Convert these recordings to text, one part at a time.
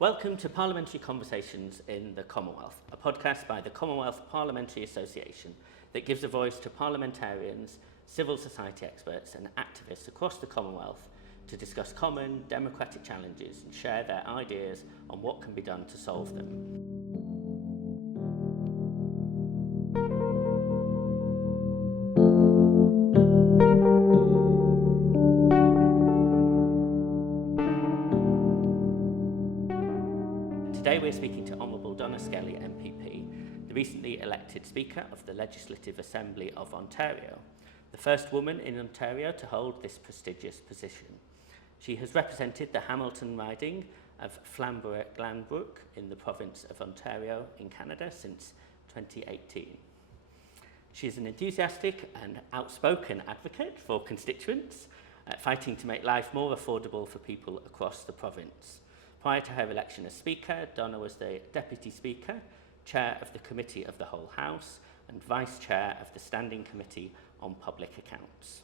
Welcome to Parliamentary Conversations in the Commonwealth, a podcast by the Commonwealth Parliamentary Association that gives a voice to parliamentarians, civil society experts and activists across the Commonwealth to discuss common democratic challenges and share their ideas on what can be done to solve them. Today we're speaking to Honourable Donna Skelly MPP, the recently elected Speaker of the Legislative Assembly of Ontario, the first woman in Ontario to hold this prestigious position. She has represented the Hamilton riding of Flamborough-Glanbrook in the province of Ontario in Canada since 2018. She is an enthusiastic and outspoken advocate for constituents, fighting to make life more affordable for people across the province. Prior to her election as Speaker, Donna was the Deputy Speaker, Chair of the Committee of the Whole House, and Vice Chair of the Standing Committee on Public Accounts.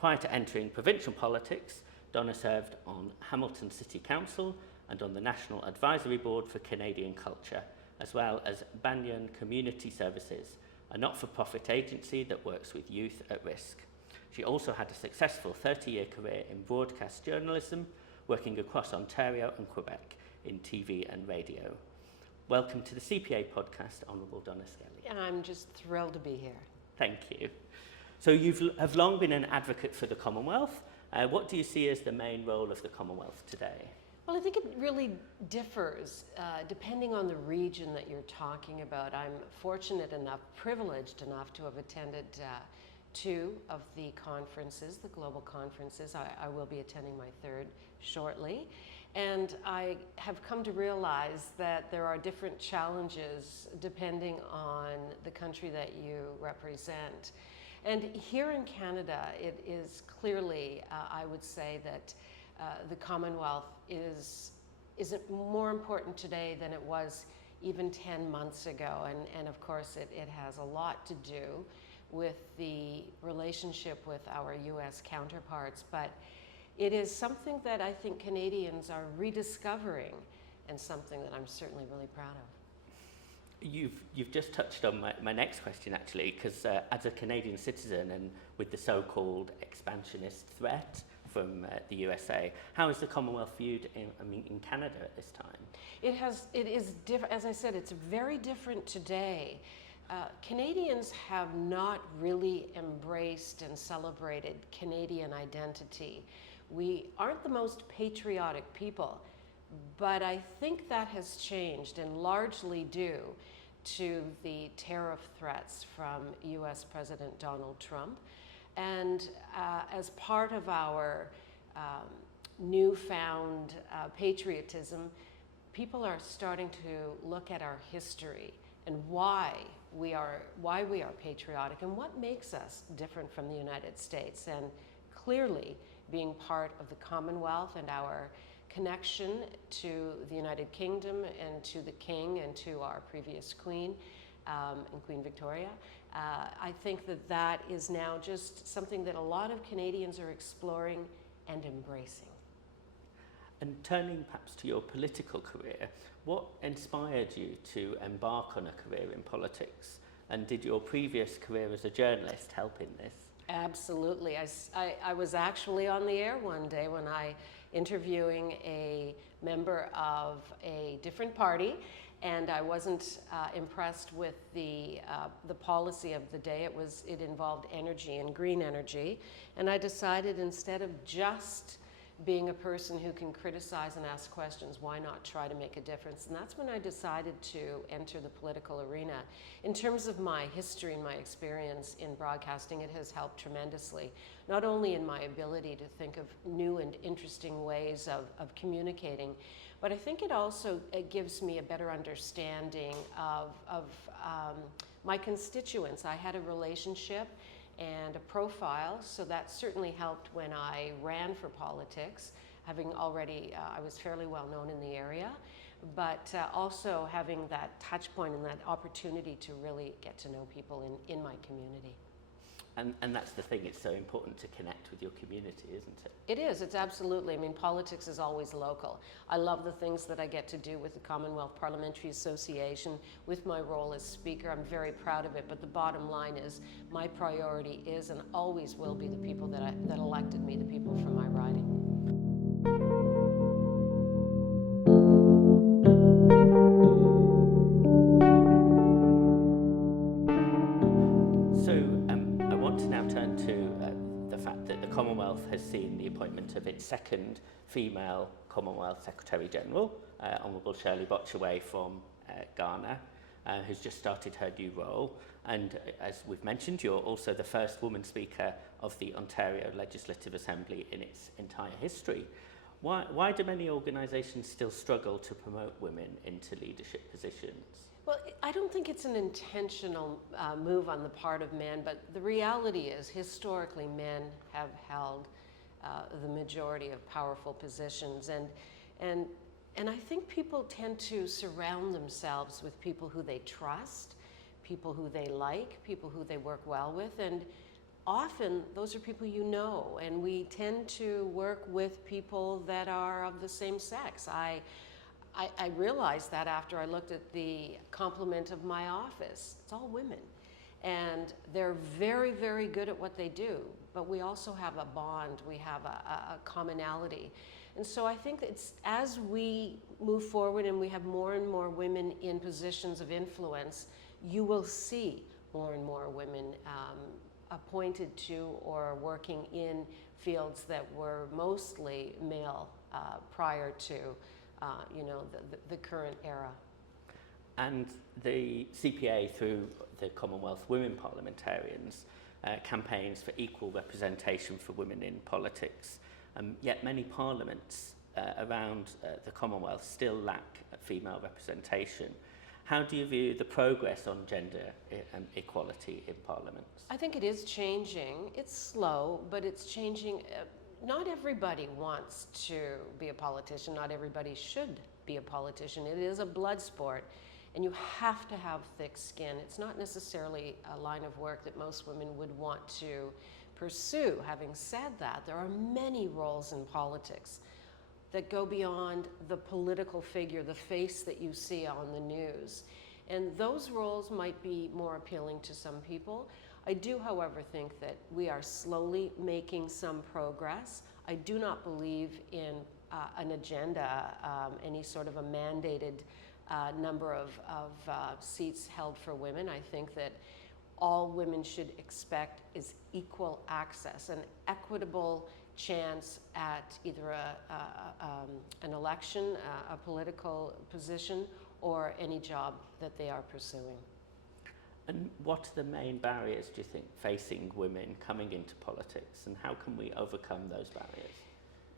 Prior to entering provincial politics, Donna served on Hamilton City Council and on the National Advisory Board for Canadian Culture, as well as Banyan Community Services, a not-for-profit agency that works with youth at risk. She also had a successful 30-year career in broadcast journalism, working across Ontario and Quebec in TV and radio. Welcome to the CPA podcast, Honourable Donna Skelly. And I'm just thrilled to be here. Thank you. So you have long been an advocate for the Commonwealth. What do you see as the main role of the Commonwealth today? Well, I think it really differs depending on the region that you're talking about. I'm fortunate enough, privileged enough to have attended two of the conferences, the global conferences. I will be attending my third shortly. And I have come to realize that there are different challenges depending on the country that you represent. And here in Canada, it is clearly, I would say that the Commonwealth is more important today than it was even 10 months ago. And of course, it has a lot to do with the relationship with our U.S. counterparts, but it is something that I think Canadians are rediscovering and something that I'm certainly really proud of. You've just touched on my next question, actually, because as a Canadian citizen and with the so-called expansionist threat from the USA, how is the Commonwealth viewed in Canada at this time? It is different. As I said, it's very different today. Canadians have not really embraced and celebrated Canadian identity. We aren't the most patriotic people, but I think that has changed, and largely due to the tariff threats from US President Donald Trump. And as part of our newfound patriotism, people are starting to look at our history and why we are patriotic and what makes us different from the United States. And clearly, being part of the Commonwealth and our connection to the United Kingdom and to the King and to our previous Queen, and Queen Victoria, I think that is now just something that a lot of Canadians are exploring and embracing. And turning perhaps to your political career, what inspired you to embark on a career in politics? And did your previous career as a journalist help in this? Absolutely. I was actually on the air one day when I interviewing a member of a different party, and I wasn't impressed with the policy of the day. It involved energy and green energy, and I decided instead of just being a person who can criticize and ask questions, why not try to make a difference? And that's when I decided to enter the political arena. In terms of my history and my experience in broadcasting, it has helped tremendously, not only in my ability to think of new and interesting ways of communicating, but I think it gives me a better understanding of my constituents. I had a relationship and a profile, so that certainly helped when I ran for politics, having already, I was fairly well known in the area, but also having that touch point and that opportunity to really get to know people in my community. And that's the thing, it's so important to connect with your community, isn't it? It is, it's absolutely. I mean, politics is always local. I love the things that I get to do with the Commonwealth Parliamentary Association, with my role as Speaker. I'm very proud of it, but the bottom line is my priority is and always will be the people that elected me, the people from my riding. I want to now turn to the fact that the Commonwealth has seen the appointment of its second female Commonwealth Secretary-General, Honourable Shirley Botchaway from Ghana, who's just started her new role. And as we've mentioned, you're also the first woman Speaker of the Ontario Legislative Assembly in its entire history. Why do many organisations still struggle to promote women into leadership positions? Well, I don't think it's an intentional move on the part of men, but the reality is historically men have held the majority of powerful positions, and I think people tend to surround themselves with people who they trust, people who they like, people who they work well with, and often those are people you know, and we tend to work with people that are of the same sex. I realized that after I looked at the complement of my office. It's all women. And they're very, very good at what they do, but we also have a bond, we have a commonality. And so I think it's as we move forward and we have more and more women in positions of influence, you will see more and more women appointed to or working in fields that were mostly male prior to the current era. And the CPA, through the Commonwealth Women Parliamentarians, campaigns for equal representation for women in politics. Yet many parliaments around the Commonwealth still lack female representation. How do you view the progress on gender equality in parliaments? I think it is changing. It's slow, but it's changing. Not everybody wants to be a politician. Not everybody should be a politician. It is a blood sport, and you have to have thick skin. It's not necessarily a line of work that most women would want to pursue. Having said that, there are many roles in politics that go beyond the political figure, the face that you see on the news. And those roles might be more appealing to some people. I do, however, think that we are slowly making some progress. I do not believe in an agenda, any sort of a mandated number of seats held for women. I think that all women should expect is equal access, an equitable chance at either an election, a political position, or any job that they are pursuing. And what are the main barriers, do you think, facing women coming into politics, and how can we overcome those barriers?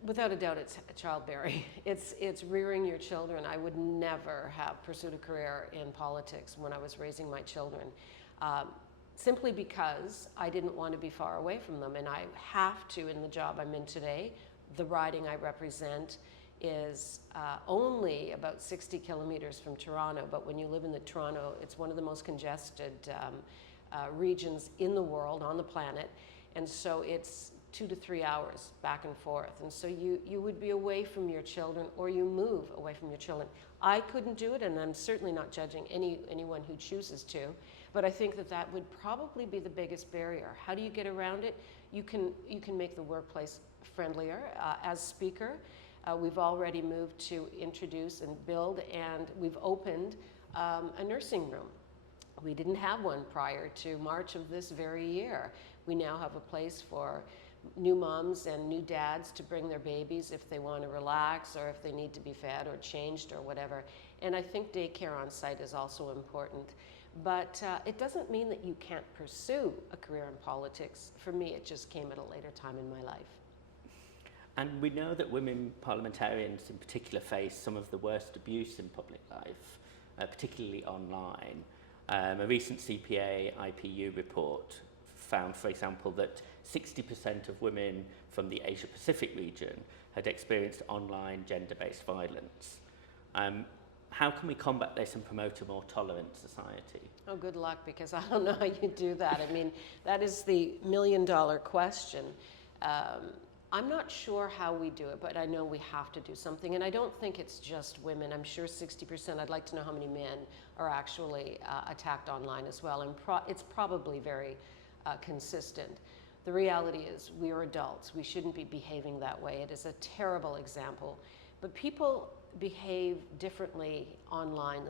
Without a doubt, it's childbearing. It's rearing your children. I would never have pursued a career in politics when I was raising my children, simply because I didn't want to be far away from them. And I have to, in the job I'm in today, the riding I represent is only about 60 kilometers from Toronto, but when you live in the Toronto, it's one of the most congested regions in the world, on the planet, and so it's 2 to 3 hours back and forth, and so you would be away from your children, or you move away from your children. I couldn't do it, and I'm certainly not judging anyone who chooses to, but I think that would probably be the biggest barrier. How do you get around it? You can make the workplace friendlier. As Speaker, we've already moved to introduce and build, and we've opened a nursing room. We didn't have one prior to March of this very year. We now have a place for new moms and new dads to bring their babies if they want to relax or if they need to be fed or changed or whatever. And I think daycare on site is also important. But it doesn't mean that you can't pursue a career in politics. For me, it just came at a later time in my life. And we know that women parliamentarians in particular face some of the worst abuse in public life, particularly online. A recent CPA IPU report found, for example, that 60% of women from the Asia-Pacific region had experienced online gender-based violence. how can we combat this and promote a more tolerant society? Oh, good luck, because I don't know how you do that. I mean, that is the million-dollar question. I'm not sure how we do it, but I know we have to do something. And I don't think it's just women. I'm sure 60%, I'd like to know how many men are actually attacked online as well. And it's probably very consistent. The reality is we are adults. We shouldn't be behaving that way. It is a terrible example. But people behave differently online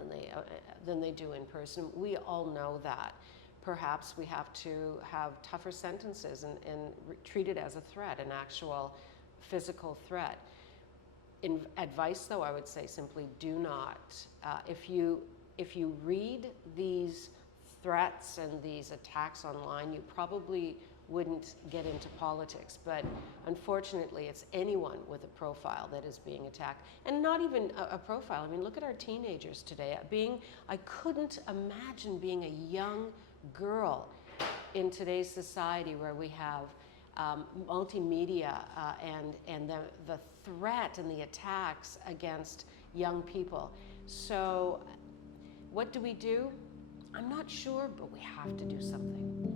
than they do in person. We all know that. Perhaps we have to have tougher sentences and treat it as a threat, an actual physical threat. In advice, though, I would say simply do not. If you read these threats and these attacks online, you probably wouldn't get into politics. But unfortunately, it's anyone with a profile that is being attacked. And not even a profile. I mean, look at our teenagers today. I couldn't imagine being a young girl in today's society where we have multimedia and the threat and the attacks against young people. So what do we do? I'm not sure, but we have to do something.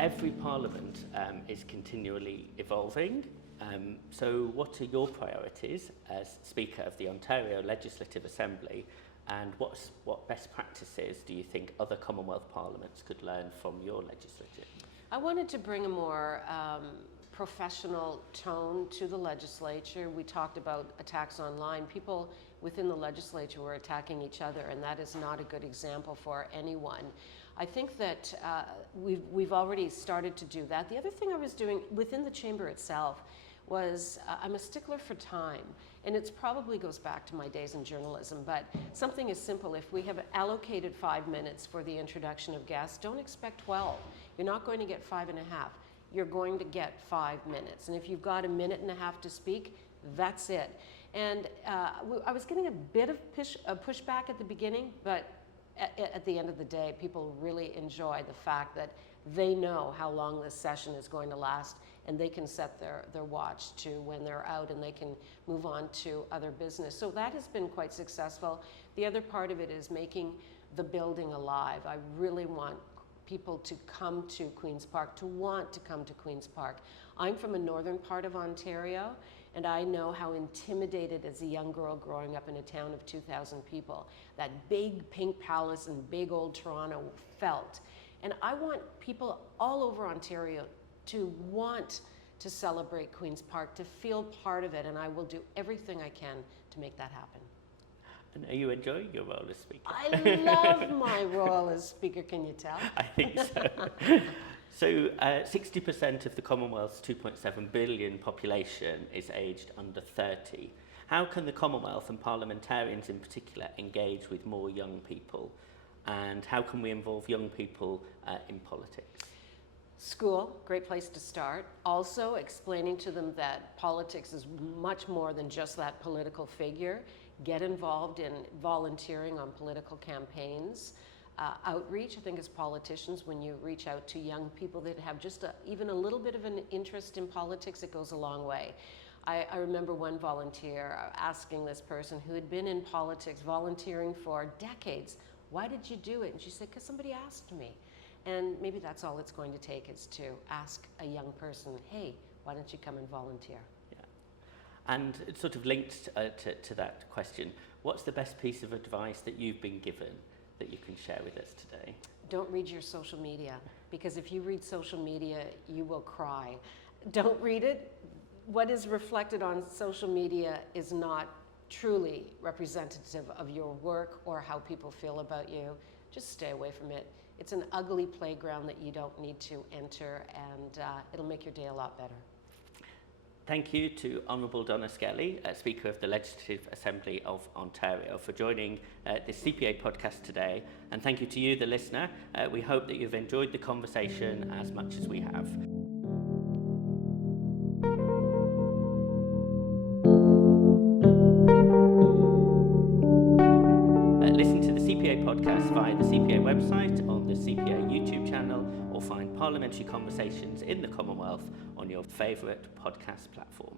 Every parliament is continually evolving. So what are your priorities as Speaker of the Ontario Legislative Assembly, and what best practices do you think other Commonwealth parliaments could learn from your legislature? I wanted to bring a more professional tone to the legislature. We talked about attacks online. People within the legislature were attacking each other, and that is not a good example for anyone. I think that we've already started to do that. The other thing I was doing within the chamber itself was I'm a stickler for time, and it probably goes back to my days in journalism, but something as simple. If we have allocated 5 minutes for the introduction of guests, don't expect 12. You're not going to get 5.5. You're going to get 5 minutes. And if you've got 1.5 minutes to speak, that's it. And I was getting a bit of pushback at the beginning, but at the end of the day, people really enjoy the fact that they know how long this session is going to last, and they can set their watch to when they're out, and they can move on to other business. So that has been quite successful. The other part of it is making the building alive. I really want people to come to Queen's Park, to want to come to Queen's Park. I'm from a northern part of Ontario, and I know how intimidated as a young girl growing up in a town of 2,000 people, that big pink palace in big old Toronto felt. And I want people all over Ontario to want to celebrate Queen's Park, to feel part of it, and I will do everything I can to make that happen. And are you enjoying your role as Speaker? I love my role as Speaker, can you tell? I think so. So 60% of the Commonwealth's 2.7 billion population is aged under 30. How can the Commonwealth and parliamentarians in particular engage with more young people? And how can we involve young people in politics? School, great place to start. Also explaining to them that politics is much more than just that political figure. Get involved in volunteering on political campaigns. Outreach, I think as politicians, when you reach out to young people that have just even a little bit of an interest in politics, it goes a long way. I remember one volunteer asking this person who had been in politics, volunteering for decades, why did you do it? And she said, because somebody asked me. And maybe that's all it's going to take, is to ask a young person, hey, why don't you come and volunteer? Yeah. And it's sort of linked to that question. What's the best piece of advice that you've been given that you can share with us today? Don't read your social media, because if you read social media, you will cry. Don't read it. What is reflected on social media is not truly representative of your work or how people feel about you. Just stay away from it. It's an ugly playground that you don't need to enter, and it'll make your day a lot better. Thank you to Honourable Donna Skelly, Speaker of the Legislative Assembly of Ontario, for joining this CPA podcast today. And thank you to you, the listener. We hope that you've enjoyed the conversation as much as we have. podcasts via the CPA website, on the CPA YouTube channel, or find Parliamentary Conversations in the Commonwealth on your favourite podcast platform.